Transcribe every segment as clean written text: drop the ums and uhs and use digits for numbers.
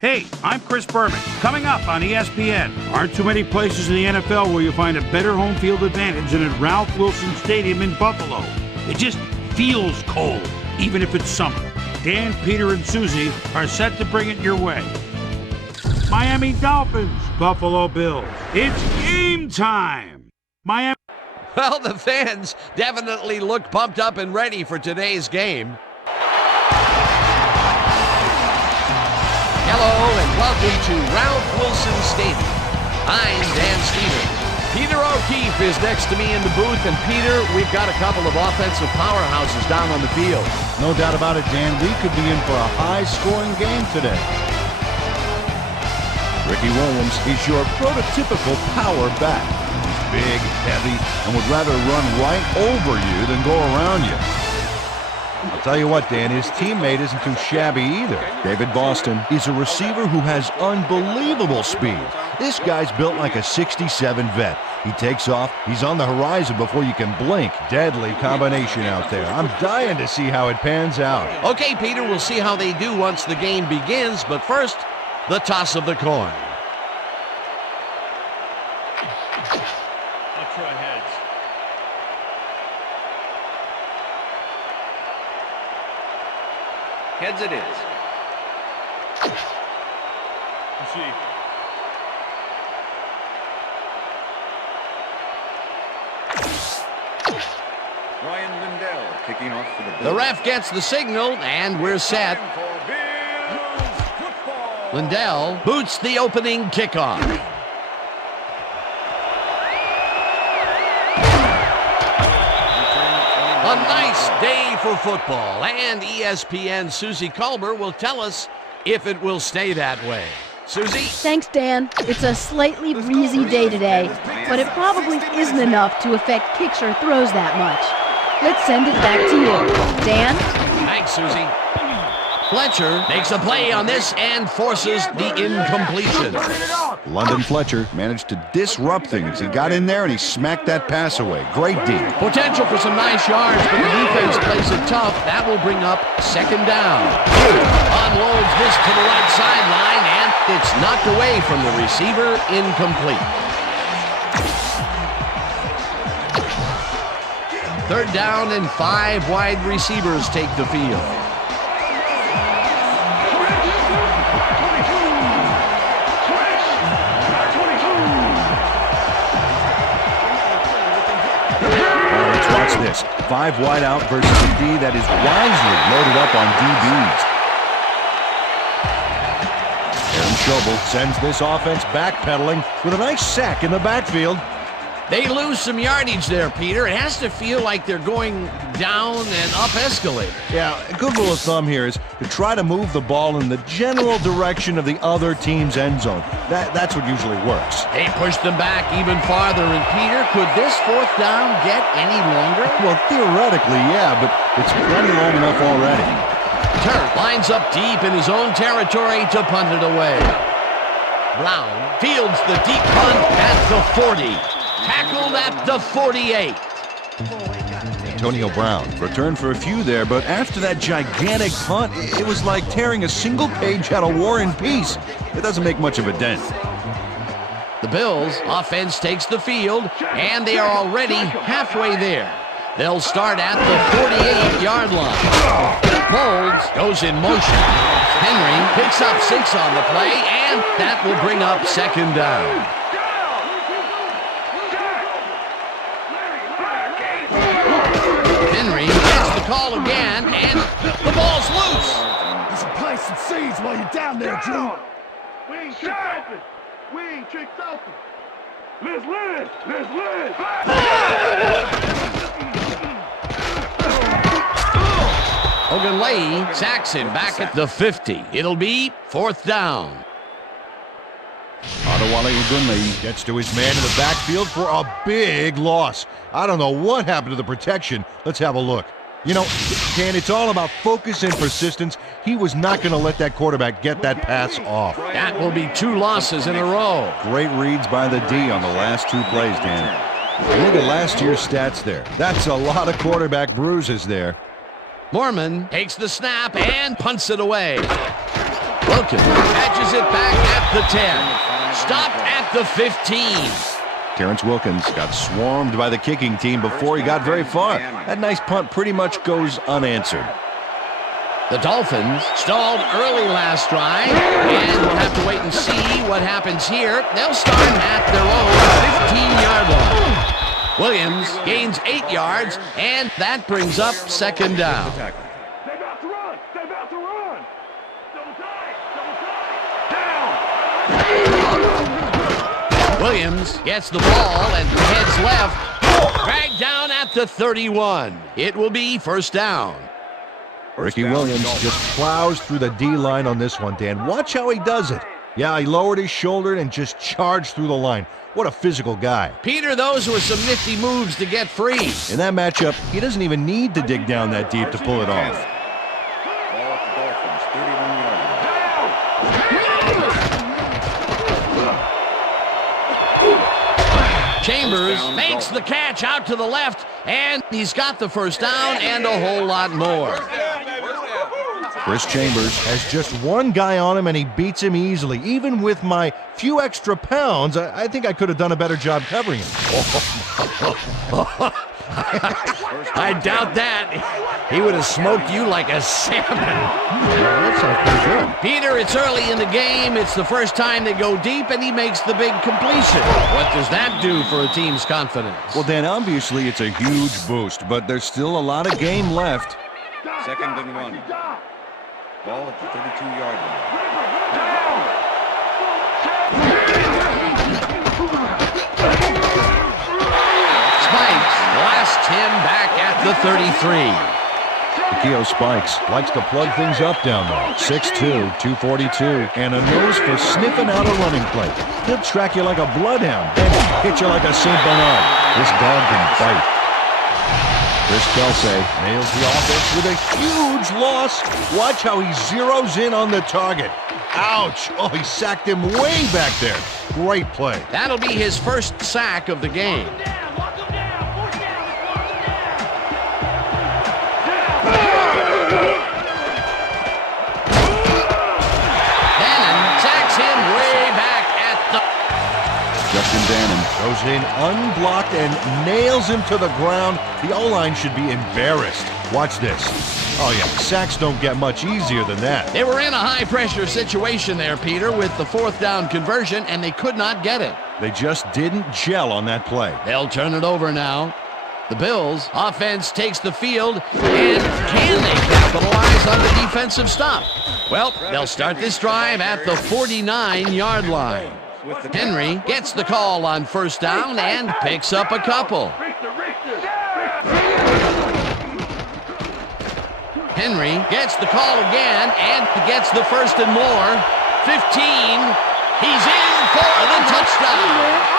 Hey, I'm Chris Berman. Coming up on ESPN, aren't too many places in the NFL where you find a better home field advantage than at Ralph Wilson Stadium in Buffalo. It just feels cold, even if it's summer. Dan, Peter, and Susie are set to bring it your way. Miami Dolphins, Buffalo Bills. It's game time. Miami. Well, the fans definitely look pumped up and ready for today's game. Hello and welcome to Ralph Wilson Stadium. I'm Dan Stevens. Peter O'Keefe is next to me in the booth, and Peter, we've got a couple of offensive powerhouses down on the field. No doubt about it, Dan. We could be in for a high-scoring game today. Ricky Williams is your prototypical power back. He's big, heavy, and would rather run right over you than go around you. I'll tell you what, Dan, his teammate isn't too shabby either. David Boston is a receiver who has unbelievable speed. This guy's built like a '67 vet. He takes off, he's on the horizon before you can blink. Deadly combination out there. I'm dying to see how it pans out. Okay, Peter, we'll see how they do once the game begins, but first, the toss of the coin. I'll try heads. Heads it is. Let's see. Ryan Lindell kicking off for the Bills. The ref gets the signal, and we're set. Lindell boots the opening kickoff. A nice day for football, and ESPN's Susie Culber will tell us if it will stay that way. Susie? Thanks, Dan. It's a slightly breezy day today, but it probably isn't enough to affect kicks or throws that much. Let's send it back to you. Dan? Thanks, Susie. Fletcher makes a play on this and forces the incompletion. London Fletcher managed to disrupt things. He got in there and he smacked that pass away. Great D. Potential for some nice yards, but the defense plays it tough. That will bring up second down. Unloads this to the right sideline, and it's knocked away from the receiver, incomplete. Third down and 5 wide receivers take the field. Watch this. 5 wide out versus a D that is wisely loaded up on DBs. Aaron Schobel sends this offense backpedaling with a nice sack in the backfield. They lose some yardage there, Peter. It has to feel like they're going down and up escalator. Yeah, a good rule of thumb here is to try to move the ball in the general direction of the other team's end zone. That's what usually works. They push them back even farther, and Peter, could this fourth down get any longer? Well, theoretically, yeah, but it's plenty long enough already. Turk lines up deep in his own territory to punt it away. Brown fields the deep punt at the 40. Tackled at the 48. Antonio Brown returned for a few there, but after that gigantic punt, it was like tearing a single page out of War and Peace. It doesn't make much of a dent. The Bills' offense takes the field, and they are already halfway there. They'll start at the 48-yard line. Moulds goes in motion. Henry picks up 6 on the play, and that will bring up second down. Henry gets the call again, and the ball's loose. You should plant some seeds while you're down there, Drew. We ain't tricked open. We ain't tricked open. Let's live. Let's live. Ogunleye sacks him back at the 50. It'll be fourth down. Adewale Ogunleye gets to his man in the backfield for a big loss. I don't know what happened to the protection. Let's have a look. You know, Dan, it's all about focus and persistence. He was not going to let that quarterback get that pass off. That will be 2 losses in a row. Great reads by the D on the last 2 plays, Dan. Look at last year's stats there. That's a lot of quarterback bruises there. Mormon takes the snap and punts it away. Wilkins catches it back at the 10. Stopped at the 15. Terrence Wilkins got swarmed by the kicking team before he got very far. That nice punt pretty much goes unanswered. The Dolphins stalled early last drive, and we'll have to wait and see what happens here. They'll start at their own 15-yard line. Williams gains 8 yards, and that brings up second down. They're about to run. They're about to run. Double tight. Double tight. Down. Williams gets the ball and heads left. Dragged down at the 31. It will be first down. Ricky Williams just plows through the D-line on this one, Dan. Watch how he does it. Yeah, he lowered his shoulder and just charged through the line. What a physical guy. Peter, those were some nifty moves to get free. In that matchup, he doesn't even need to dig down that deep to pull it off. Ball at the Dolphins, 31 yards. Chambers makes the catch out to the left, and he's got the first down and a whole lot more. Chris Chambers has just one guy on him, and he beats him easily. Even with my few extra pounds, I think I could have done a better job covering him. I doubt that. He would have smoked you like a salmon. That sounds pretty good. Peter, it's early in the game. It's the first time they go deep, and he makes the big completion. What does that do for a team's confidence? Well, Dan, obviously it's a huge boost, but there's still a lot of game left. Second and 1. Ball at the 32-yard line. Spikes blasts him back at the 33. Akio Spikes likes to plug things up down there. 6'2", 242, and a nose for sniffing out a running play. He'll track you like a bloodhound and hit you like a St. Bernard. This dog can bite. Chris Kelsay nails the offense with a huge loss. Watch how he zeroes in on the target. Ouch! Oh, he sacked him way back there. Great play. That'll be his first sack of the game. Bannon sacks him way back at the... Justin Bannon goes in unblocked and nails him to the ground. The O-line should be embarrassed. Watch this. Oh, yeah, sacks don't get much easier than that. They were in a high-pressure situation there, Peter, with the fourth down conversion, and they could not get it. They just didn't gel on that play. They'll turn it over now. The Bills offense takes the field, and can they capitalize on the defensive stop? Well, they'll start this drive at the 49-yard line. Henry gets the call on first down and picks up a couple. Henry gets the call again and gets the first and more. 15. He's in for the touchdown.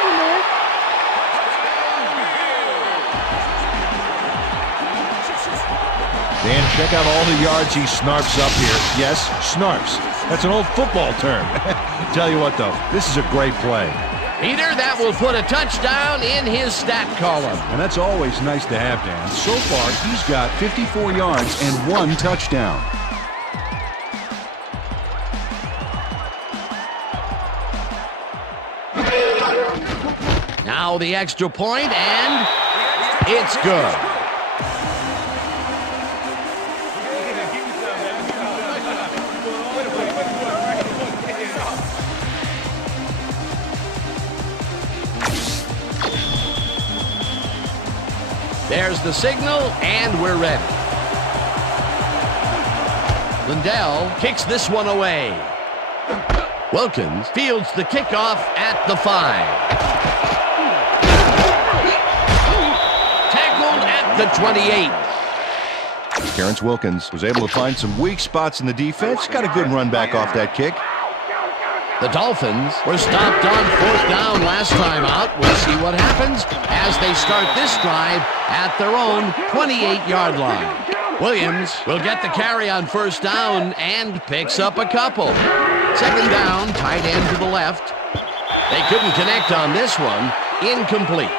Dan, check out all the yards he snarps up here. Yes, snarps. That's an old football term. Tell you what, though, this is a great play. Peter, that will put a touchdown in his stat column. And that's always nice to have, Dan. So far, he's got 54 yards and 1 touchdown. Now the extra point, and it's good. There's the signal, and we're ready. Lindell kicks this one away. Wilkins fields the kickoff at the 5. Tackled at the 28. Terrence Wilkins was able to find some weak spots in the defense. Got a good run back off that kick. The Dolphins were stopped on fourth down last time out. We'll see what happens as they start this drive at their own 28-yard line. Williams will get the carry on first down and picks up a couple. Second down, tight end to the left. They couldn't connect on this one. Incomplete.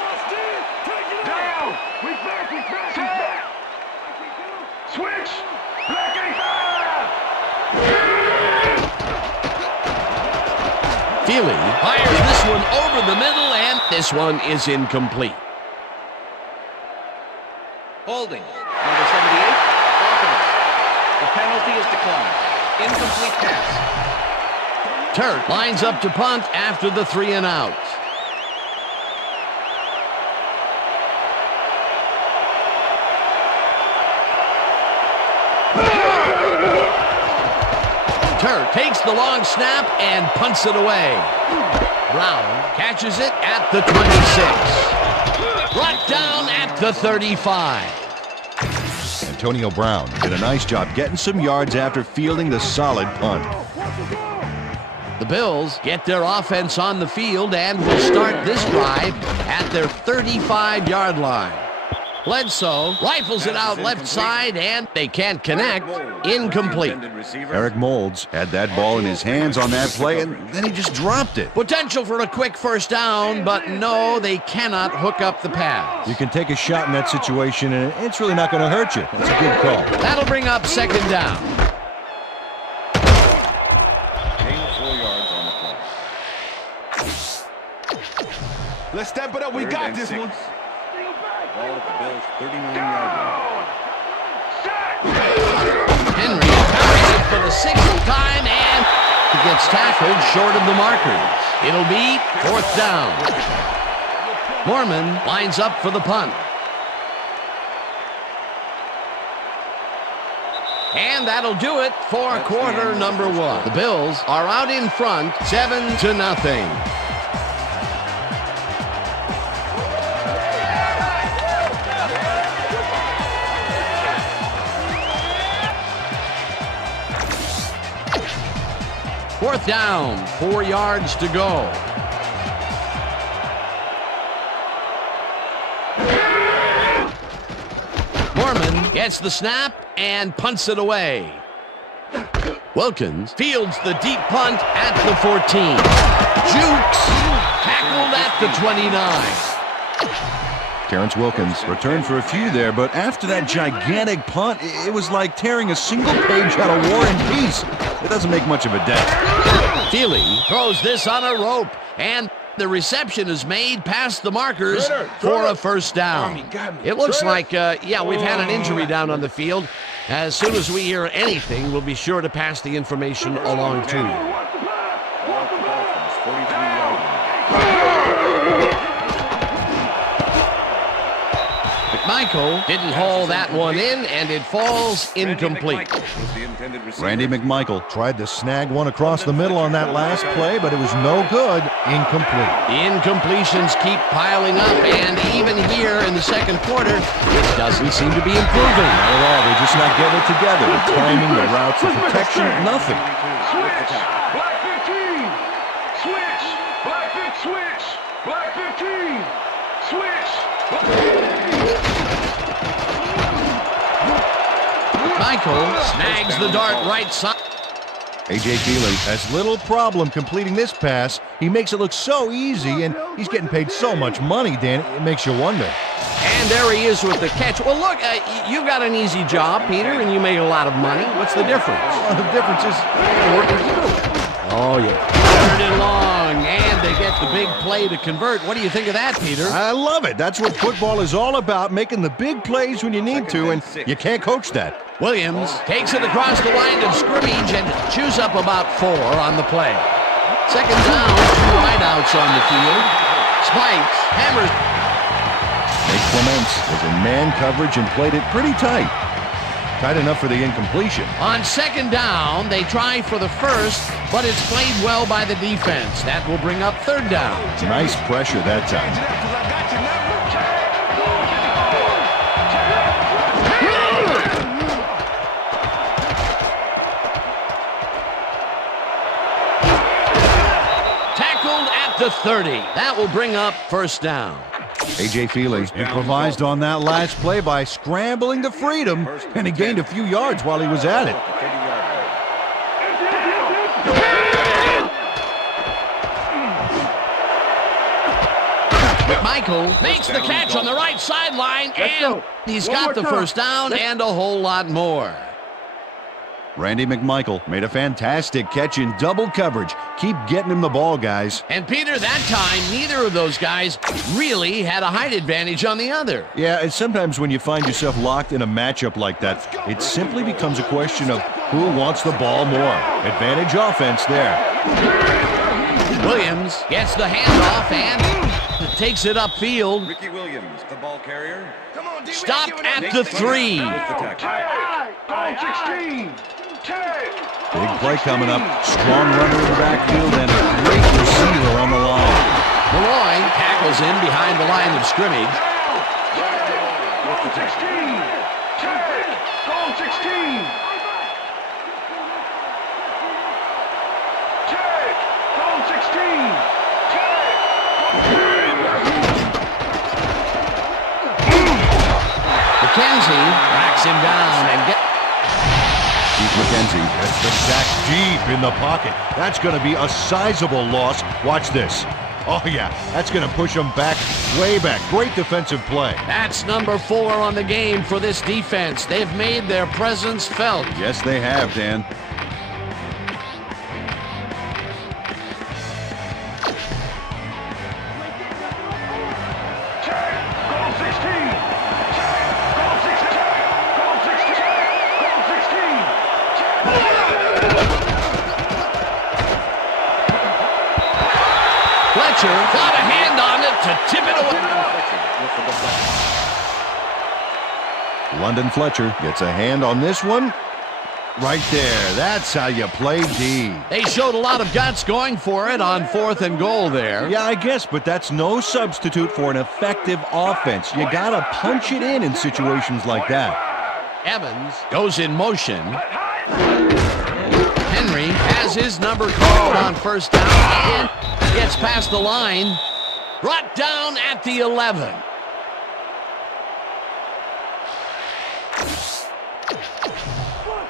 Feely fires this one over the middle, and this one is incomplete. Holding. Number 78, Dolphins. The penalty is declined. Incomplete pass. Turk lines up to punt after the 3 and out. Turk takes the long snap and punts it away. Brown catches it at the 26. Brought down at the 35. Antonio Brown did a nice job getting some yards after fielding the solid punt. The Bills get their offense on the field and will start this drive at their 35-yard line. Bledsoe rifles it out left side, and they can't connect. Incomplete. Eric Moulds had that ball in his hands on that play, and then he just dropped it. Potential for a quick first down, but no, they cannot hook up the pass. You can take a shot in that situation, and it's really not going to hurt you. That's a good call. That'll bring up second down. Gain of 4 yards on the play. Let's step it up. We got this one. Ball at the Bills' 39-yard line. Henry carries it for the 6th time, and he gets tackled short of the markers. It'll be 4th down. Mormon lines up for the punt. And that'll do it for quarter number 1. The Bills are out in front, 7-0. Fourth down, 4 yards to go. Mormon gets the snap and punts it away. Wilkins fields the deep punt at the 14. Jukes tackled at the 29. Terrence Wilkins returned for a few there, but after that gigantic punt, it was like tearing a single page out of War and Peace. It doesn't make much of a dent. Feely throws this on a rope, and the reception is made past the markers for a first down. It looks like, we've had an injury down on the field. As soon as we hear anything, we'll be sure to pass the information along to you. Ball at the Dolphins' 43-yard line. McMichael didn't haul that one in, and it falls incomplete. Randy McMichael tried to snag one across the middle on that last play, but it was no good. Incomplete. The incompletions keep piling up, and even here in the second quarter, it doesn't seem to be improving. Not at all. They're just not getting it together. The timing, the routes, the protection, nothing. Black 15. Switch. Black 15. Switch. Black 15. Switch. Michael snags the dart right side. A.J. Feely has little problem completing this pass. He makes it look so easy, and he's getting paid so much money, Dan, it makes you wonder. And there he is with the catch. Well, look, you've got an easy job, Peter, and you make a lot of money. What's the difference? Well, the difference is working through. Oh, yeah. Third and long, and they get the big play to convert. What do you think of that, Peter? I love it. That's what football is all about, making the big plays when you need to, and you can't coach that. Williams takes it across the line of scrimmage and chews up about 4 on the play. Second down, 2 wideouts on the field. Spikes, hammers. Nick Clements was in man coverage and played it pretty tight. Tight enough for the incompletion. On second down, they try for the first, but it's played well by the defense. That will bring up third down. Nice pressure that time. Tackled at the 30. That will bring up first down. A.J. Feely improvised on that last play by scrambling to freedom, and he gained a few yards while he was at it. Michael makes the catch on the right sideline, and he's got the first down and a whole lot more. Randy McMichael made a fantastic catch in double coverage. Keep getting him the ball, guys. And Peter, that time, neither of those guys really had a height advantage on the other. Yeah, and sometimes when you find yourself locked in a matchup like that, it simply becomes a question of who wants the ball more. Advantage offense there. Williams gets the handoff and takes it upfield. Ricky Williams, the ball carrier. Stopped at the 3. With the tackle. Big play coming up. Strong runner in the backfield and a great receiver on the line. Malloy tackles in behind the line of scrimmage. McKenzie tracks him down and gets... Keith McKenzie gets the sack deep in the pocket. That's going to be a sizable loss. Watch this. Oh, yeah, that's going to push them back, way back. Great defensive play. That's number 4 on the game for this defense. They've made their presence felt. Yes, they have, Dan. Fletcher got a hand on it to tip it away. London Fletcher gets a hand on this one. Right there. That's how you play D. They showed a lot of guts going for it on 4th and goal there. Yeah, I guess, but that's no substitute for an effective offense. You got to punch it in situations like that. Evans goes in motion. Henry has his number called on first down and gets past the line. Brought down at the 11.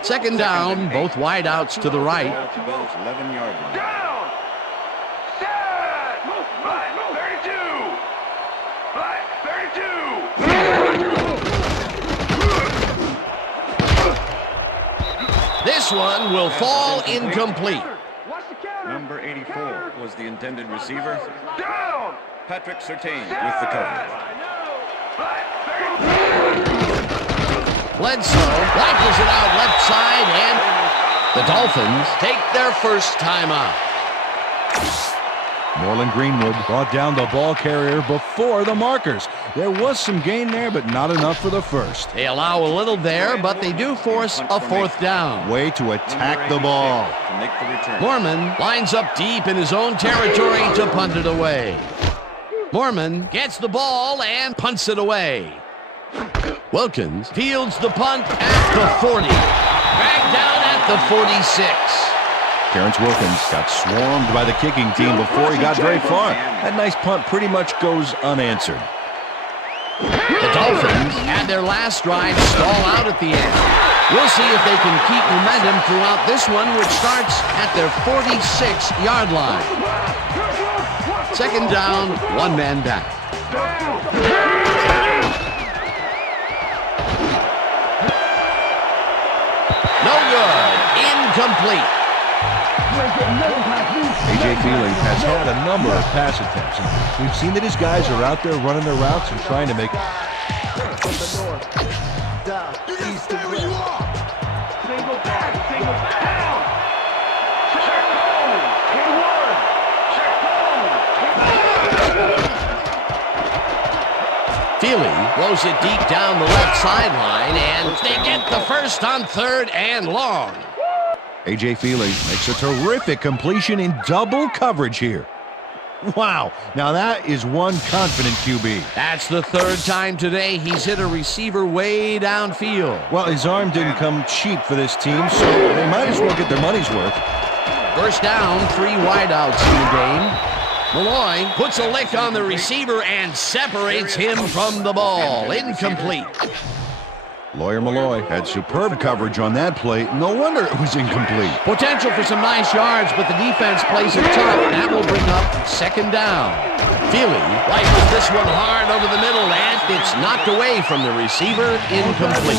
Second down, both wideouts to the right. Bills 11-yard line. Down! Set! Right, 32! This one will fall incomplete. Number 84 was the intended receiver. Down! Patrick Surtain with the coverage. Bledsoe rifles it out left side, and the Dolphins take their first time out. Moreland Greenwood brought down the ball carrier before the markers. There was some gain there, but not enough for the first. They allow a little there, but they do force a 4th down. Way to attack the ball. To make the return. Mormon lines up deep in his own territory to punt it away. Mormon gets the ball and punts it away. Wilkins fields the punt at the 40. Dragged down at the 46. Terrence Wilkins got swarmed by the kicking team before he got very far. That nice punt pretty much goes unanswered. The Dolphins had their last drive stall out at the end. We'll see if they can keep momentum throughout this one, which starts at their 46-yard line. Second down, 1 man back. No good. Incomplete. A.J. Feely has had a number of pass attempts, and we've seen that his guys are out there running their routes and trying to make... From the north, down, east to west. Single back, single down. Check home, hit one. Check home, Feely blows it deep down the left sideline, and they get the first on 3rd and long. A.J. Feely makes a terrific completion in double coverage here. Wow, now that is one confident QB. That's the 3rd time today he's hit a receiver way downfield. Well, his arm didn't come cheap for this team, so they might as well get their money's worth. First down, 3 wideouts in the game. Malloy puts a lick on the receiver and separates him from the ball. Incomplete. Lawyer Malloy had superb coverage on that play. No wonder it was incomplete. Potential for some nice yards, but the defense plays it tough. That will bring up second down. Feely rifles this one hard over the middle, and it's knocked away from the receiver. Incomplete.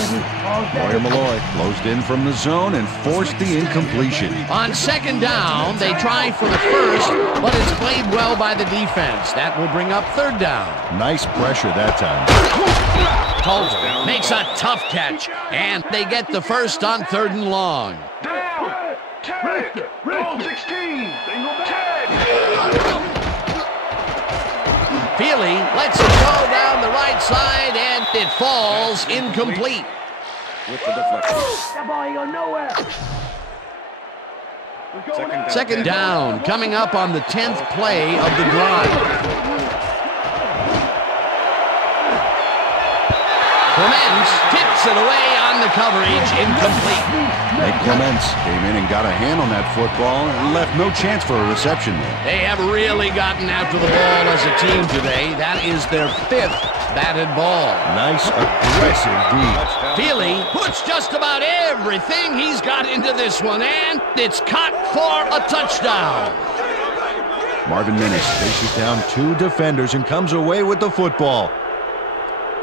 Lawyer Malloy closed in from the zone and forced the incompletion. On second down, they try for the first, but it's played well by the defense. That will bring up third down. Nice pressure that time. Culver makes a tough catch, and they get the first on third and long. Down. Tag. Roll 16. Tag. Feely lets it go down the right side, and it falls incomplete. With the deflection. That ball ain't going nowhere. Second down coming up on the 10th play of the drive. Clements tips it away on the coverage, incomplete. Nate Clements came in and got a hand on that football and left no chance for a reception there. They have really gotten after the ball as a team today. That is their 5th batted ball. Nice, aggressive D. Feely puts just about everything he's got into this one, and it's caught for a touchdown. Marvin Minnis faces down 2 defenders and comes away with the football.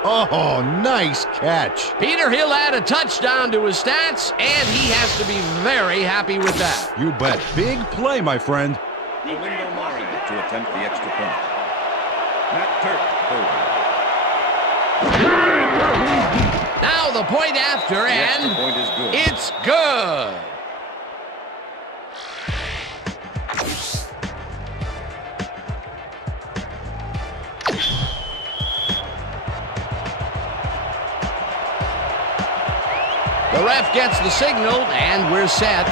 Oh, nice catch. Peter, he'll add a touchdown to his stats, and he has to be very happy with that. You bet. Big play, my friend. Domingo Mari to attempt the extra point. Matt Turk holding. Now the point after, and extra point is good. It's good. The ref gets the signal, and we're set.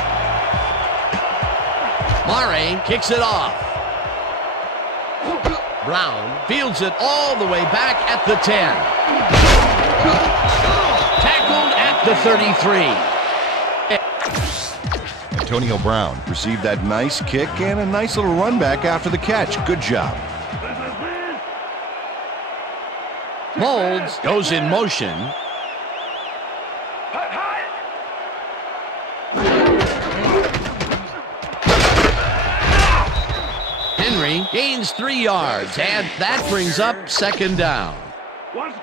Murray kicks it off. Brown fields it all the way back at the 10. Tackled at the 33. Antonio Brown received that nice kick and a nice little run back after the catch. Good job. Moulds goes in motion. Henry gains 3 yards, and that brings up second down.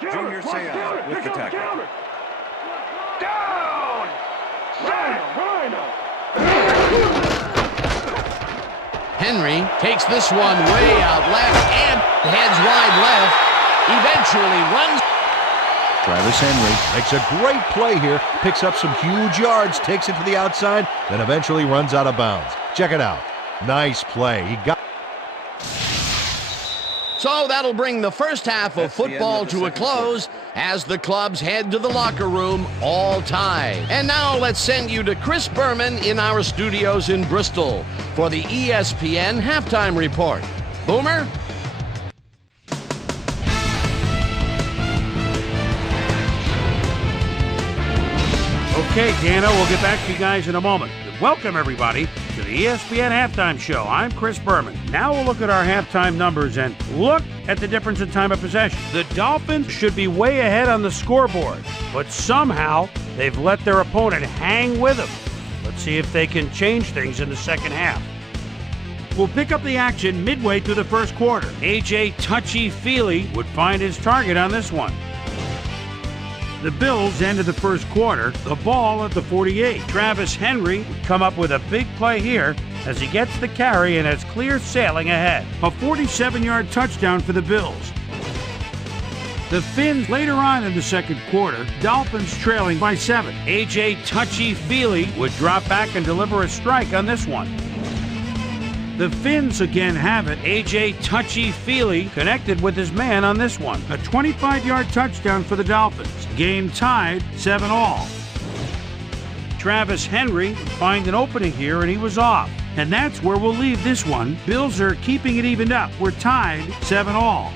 Junior Seau with the tackle. Down. Henry takes this one way out left and heads wide left. Eventually runs. Travis Henry makes a great play here, picks up some huge yards, takes it to the outside, then eventually runs out of bounds. Check it out. Nice play. He got. So that'll bring the first half of football to a close as the clubs head to the locker room all tied. And now let's send you to Chris Berman in our studios in Bristol for the ESPN Halftime Report. Boomer? Okay, Dano, we'll get back to you guys in a moment. Welcome, everybody, to the ESPN Halftime Show. I'm Chris Berman. Now we'll look at our halftime numbers and look at the difference in time of possession. The Dolphins should be way ahead on the scoreboard, but somehow they've let their opponent hang with them. Let's see if they can change things in the second half. We'll pick up the action midway through the first quarter. A.J. Touchy Feely would find his target on this one. The Bills ended the first quarter, the ball at the 48. Travis Henry would come up with a big play here as he gets the carry and has clear sailing ahead. A 47-yard touchdown for the Bills. The Finns later on in the second quarter, Dolphins trailing by 7. A.J. Touchy Feely would drop back and deliver a strike on this one. The Finns again have it. A.J. Touchy Feely connected with his man on this one. A 25-yard touchdown for the Dolphins. Game tied 7-all. Travis Henry would find an opening here, and he was off. And that's where we'll leave this one. Bills are keeping it evened up. We're tied 7-all.